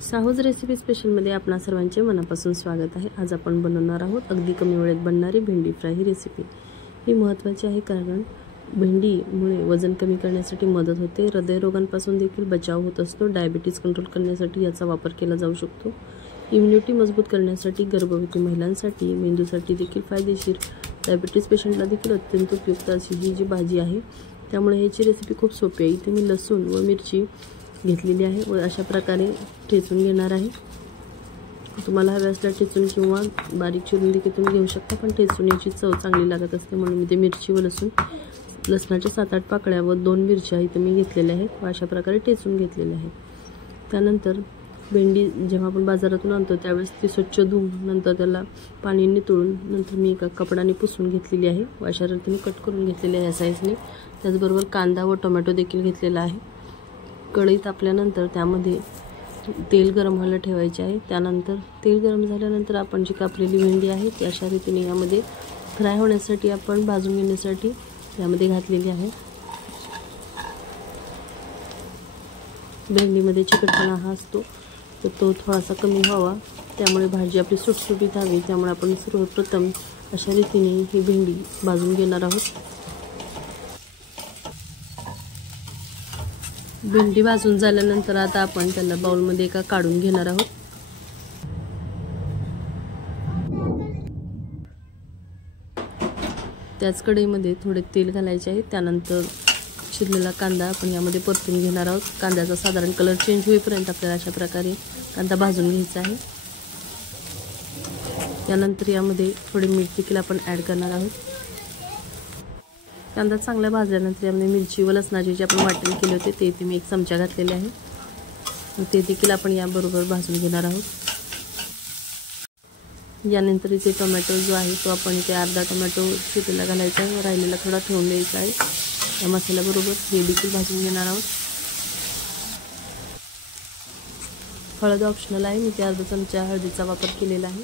साहूज recipe स्पेशलमध्ये आपणा सर्वांचे मनापासून स्वागत आहे। आज आपण बनवणार आहोत अगदी कमी वेळेत बनणारी भेंडी फ्राय। ही रेसिपी ही महत्त्वाची आहे कारण भेंडीमुळे वजन कमी करण्यासाठी मदत होते, हृदयरोगांपासून देखील बचाव होत असतो, डायबिटीज कंट्रोल करण्यासाठी याचा वापर केला जाऊ शकतो, इम्युनिटी मजबूत करण्यासाठी, गर्भवती महिलांसाठी, मेंदूसाठी देखील फायदेशीर, डायबिटीज पेशंटला देखील अत्यंत उपयुक्त अशी ही जी भाजी आहे। त्यामुळे याची रेसिपी खूप सोपी आहे। इथे मी लसूण व मिरची घेतलेली आहे व अशा प्रकारे ठेचून घेणार आहे। तुम्हाला हवे असल्यास ठेचून किंवा बारीक चिरून देखील तुम्ही घेऊ शकता, पण ठेचून याची चव चांगली लागत असते म्हणून मी ते मिरची व लसणाच्या 7-8 पाकळ्या व 2 मिरच्या इथे मी घेतलेल्या आहेत व अशा प्रकारे ठेचून घेतलेल्या आहेत। त्यानंतर भेंडी जेव्हा आपण बाजारातून आणतो त्यावेळेस ती स्वच्छ धुवून नंतर त्याला पाणी नितळून नंतर मी एका कपड्याने पुसून घेतलेली आहे व अशा रीतीने कट करून घेतलेली आहे या साईजने। त्याचबरोबर कांदा व टोमॅटो देखील घेतलेला आहे। कढई तापल्यानंतर त्यामध्ये तेल गरम व्हायला ठेवायचे आहे। त्यानंतर तेल गरम झाल्यानंतर आपण जी कापलेली भेंडी आहे ती अशा रीतीने यामध्ये फ्राय होण्यासाठी आपण भाजून घेण्यासाठी यामध्ये घातलेली आहे। भेंडीमध्ये चिकटपणा हा असतो तर तो थोडासा कमी व्हावा, त्यामुळे भाजी आपली सुटसुटीत हवी, त्यामुळे आपण सर्वप्रथम अशा रीतीने ही भेंडी भाजून घेणार आहोत। भेंडी भाजून झाल्यानंतर आता आपण त्याला बाउलमध्ये एका काढून घेणार आहोत। त्याच कढईमध्ये थोडे तेल घालायचे आहे। त्यानंतर चिरलेला कांदा आपण यामध्ये परतून घेणार आहोत। कांद्याचा साधारण कलर चेंज होईपर्यंत आपल्याला अशा प्रकारे कांदा भाजून घ्यायचा आहे। त्यानंतर यामध्ये थोडे मीठ देखील आपण ॲड करणार आहोत। कांदा चांगला भाजल्यानंतर यामध्ये मिरची व लसणाची जे आपण वाटण केले होते ते इथे मी 1 चमचा घातलेले आहे व ते देखील आपण याबरोबर भाजून घेणार आहोत। यानंतर इथे टोमॅटो जो आहे तो आपण इथे अर्धा टोमॅटो चिरलेला घालायचा आहे व राहिलेला थोडा ठेवून द्यायचा आहे। या मसाल्याबरोबर हे देखील भाजून घेणार आहोत। हळद ऑप्शनल आहे, मी ते अर्धा चमचा हळदीचा वापर केलेला आहे।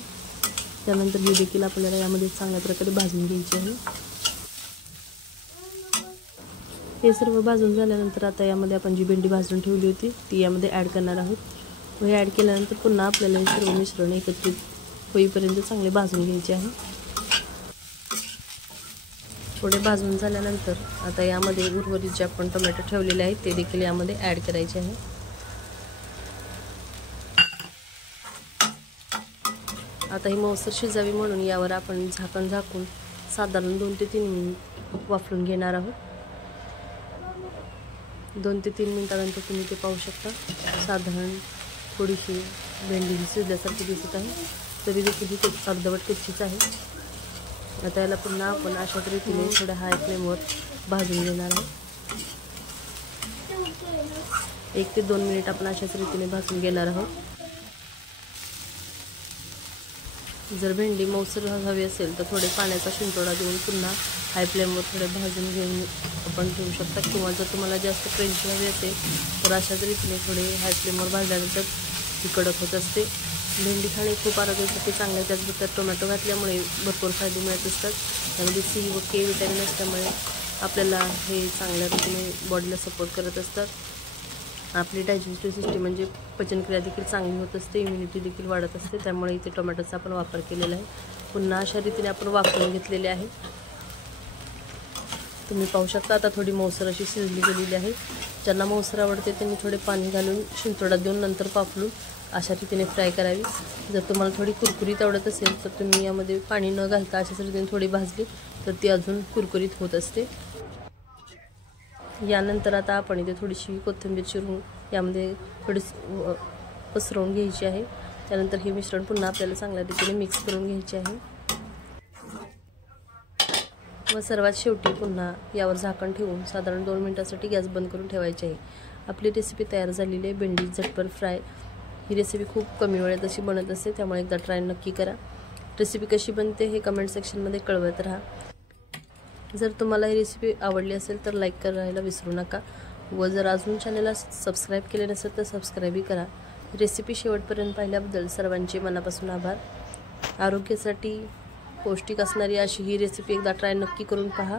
त्यानंतर हे देखील आपल्याला यामध्ये चांगल्या प्रकारे भाजून घ्यायचे आहे। हे सर्व भाजून झाल्यानंतर आता यामध्ये आपण जी भेंडी भाजून ठेवली होती ती यामध्ये ॲड करणार आहोत व हे ॲड केल्यानंतर पुन्हा आपल्याला हे सर्व मिश्रण एकत्रित होईपर्यंत चांगले भाजून घ्यायचे आहे। थोडे भाजून झाल्यानंतर आता यामध्ये उर्वरित जे आपण टोमॅटो ठेवलेले आहेत ते देखील यामध्ये ॲड करायचे आहे। आता ही मऊसर शिजावी म्हणून यावर आपण झाकण झाकून साधारण 2 ते 3 मिनिट वाफळून घेणार आहोत। 2 ते 3 मिनिटानंतर तुम्ही ते पाहू शकता साधारण थोडीशी भेंडी शिजल्यासारखी दिसत आहे, तरी देखील ही अर्धवट कच्चीच आहे। आता याला पुन्हा आपण अशाच रीतीने थोड्या हाय फ्लेमवर भाजून घेणार आहोत। 1 ते 2 मिनिट आपण अशाच रीतीने भाजून घेणार आहोत। जर भेंडी मऊसर हवी असेल तर थोडे पाण्याचा शिंतोडा देऊन पुन्हा हाय फ्लेमवर थोडे भाजून घेऊन आपण ठेवू शकता, किंवा जर तुम्हाला जास्त क्रंची हवी असेल तर अशाच रीतीने थोडे हाय फ्लेमवर भाजल्यानंतर ती कडक होत असते। भेंडी खाणे खूप आरोग्यासाठी चांगले आहे, त्याचबरोबर टोमॅटो घातल्यामुळे भरपूर फायदे मिळत असतात। त्यामध्ये C व K विटॅमिन असल्यामुळे आपल्याला हे चांगल्या रीतीने बॉडीला सपोर्ट करत असतात। आपली डायजेस्टिव्ह सिस्टीम म्हणजे पचनक्रिया देखील चांगली होत असते, इम्युनिटी देखील वाढत असते, त्यामुळे इथे टोमॅटोचा आपण वापर केलेला आहे। पुन्हा अशा रीतीने आपण वाफवून घेतलेले आहे। तुम्ही पाहू शकता आता थोडी मऊसर अशी शिजली गेलेली आहे। ज्यांना मऊसर आवडते त्यांनी थोडे पाणी घालून शिंतोडा देऊन नंतर वाफलून अशा रीतीने फ्राय करावी। जर तुम्हाला थोडी कुरकुरीत आवडत असेल तर तुम्ही यामध्ये पाणी न घालता अशाच रीतीने थोडी भाजली तर ती अजून कुरकुरीत होत असते। यानंतर आता आपण इथे थोडीशी कोथिंबीर चिरून यामध्ये थोडी पसरवून घ्यायची आहे। त्यानंतर हे मिश्रण पुन्हा आपल्याला चांगल्या रीतीने मिक्स करून घ्यायचे आहे व सर्वात शेवटी पुन्हा यावर झाकण ठेवून साधारण 2 मिनिटांसाठी गॅस बंद करून ठेवायचे आहे। आपली रेसिपी तयार झालेली आहे भेंडी झटपट फ्राय। ही रेसिपी खूप कमी वेळेत अशी बनत असते, त्यामुळे एकदा ट्राय नक्की करा। रेसिपी कशी बनते हे कमेंट सेक्शनमध्ये कळवत राहा। जर तुम्हाला ही रेसिपी आवडली असेल तर लाईक करायला विसरू नका व जर अजून चॅनलला सबस्क्राईब केले नसेल तर सबस्क्राईबही करा। रेसिपी शेवटपर्यंत पाहिल्याबद्दल सर्वांचे मनापासून आभार। आरोग्यासाठी पौष्टिक असणारी अशी ही रेसिपी एकदा ट्राय नक्की करून पहा।